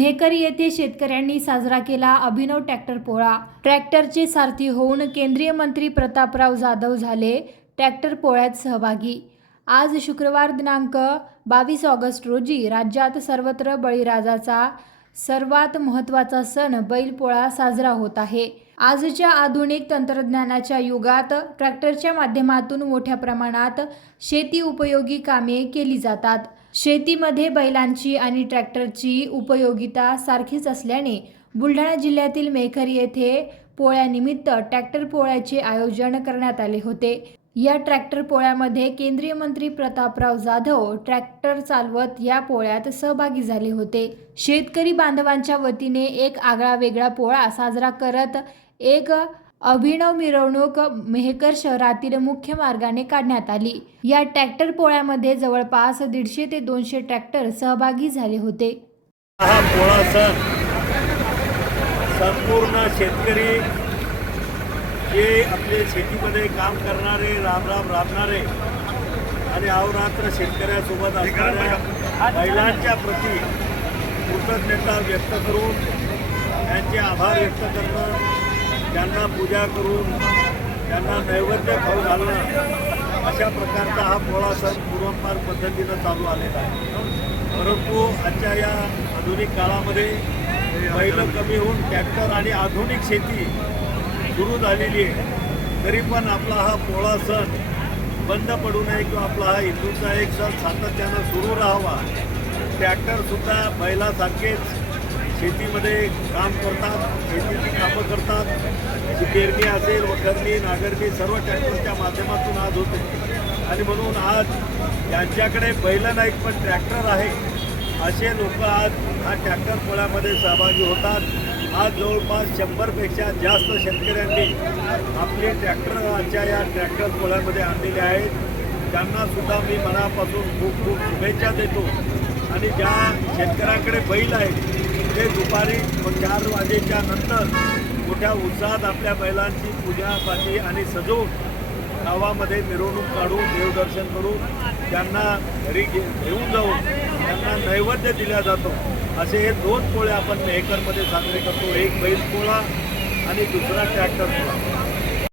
मेहकर येथे शेतकऱ्यांनी साजरा केला अभिनव ट्रॅक्टर पोळा. ट्रॅक्टरचे सारथी होऊन केंद्रीय मंत्री प्रतापराव जाधव झाले ट्रॅक्टर पोळ्यात सहभागी. आज शुक्रवार दिनांक बावीस ऑगस्ट रोजी राज्यात सर्वत्र बळीराजाचा सर्वात महत्त्वाचा सण बैलपोळा साजरा होत आहे. आजच्या आधुनिक तंत्रज्ञानाच्या युगात ट्रॅक्टरच्या माध्यमातून मोठ्या प्रमाणात शेती उपयोगी कामे केली जातात. शेतीमध्ये बैलांची आणि ट्रॅक्टरची उपयोगिता सारखीच असल्याने बुलढाणा जिल्ह्यातील मेखर येथे पोळ्यानिमित्त ट्रॅक्टर पोळ्याचे आयोजन करण्यात आले होते. या ट्रॅक्टर पोळ्यामध्ये केंद्रीय मंत्री प्रतापराव जाधव ट्रॅक्टर चालवत या पोळ्यात सहभागी झाले होते. शेतकरी बांधवांच्या वतीने एक आगळा वेगळा पोळा साजरा करत एक अभिनव मिरवणूक मेहकर शहरातील मुख्य मार्गाने काढण्यात आली. या ट्रॅक्टर पोळ्यामध्ये जवळपास दीडशे ते दोनशे ट्रॅक्टर सहभागी झाले होते. हा पोळा सण संपूर्ण शेतकरी जे आपले शेतीमध्ये काम करणारे राम राम राबणारे आणि अवरात्र शेतकऱ्यासोबत असणाऱ्या महिलांच्या प्रती कृतज्ञता व्यक्त करून त्यांचे आभार व्यक्त करणं त्यांना पूजा करून त्यांना नैवेद्य खाऊ घालणं अशा प्रकारचा हा पोळा सण पूर्वपार पद्धतीनं चालू आलेला आहे. परंतु आजच्या या आधुनिक काळामध्ये बैलं कमी होऊन ट्रॅक्टर आणि आधुनिक शेती सुरू झालेली आहे. तरी पण आपला हा पोळा सण बंद पडू नये किंवा आपला हा हिंदूचा एक सण सातत्यानं सुरू राहावा. ट्रॅक्टरसुद्धा बैलासारखेच शेतीमध्ये काम करतात शेतीची कामं करतात. जी पेरणी असेल वखरणी नागरणी सर्व ट्रॅक्टरच्या माध्यमातून आज होते. आणि म्हणून आज यांच्याकडे पहिलं नाही पण ट्रॅक्टर आहे. असे लोक आज हा ट्रॅक्टर पोळ्यामध्ये सहभागी होतात. आज जवळपास शंभरपेक्षा जास्त शेतकऱ्यांनी आपले ट्रॅक्टर आजच्या या ट्रॅक्टर पोळ्यामध्ये आणलेले आहेत. त्यांना सुद्धा मी मनापासून खूप खूप शुभेच्छा देतो. आणि ज्या शेतकऱ्यांकडे बैल आहेत ते दुपारी चार वाजेच्या नंतर मोठ्या उत्साहात आपल्या बैलांची पूजापाठी आणि सजवून गावामध्ये मिरवणूक काढून देवदर्शन करून त्यांना घरी घे घेऊन जाऊन त्यांना नैवेद्य दिला जातो. असे हे दोन पोळे आपण मेहकरमध्ये साजरे करतो. एक बैल पोळा आणि दुसरा ट्रॅक्टर पोळा.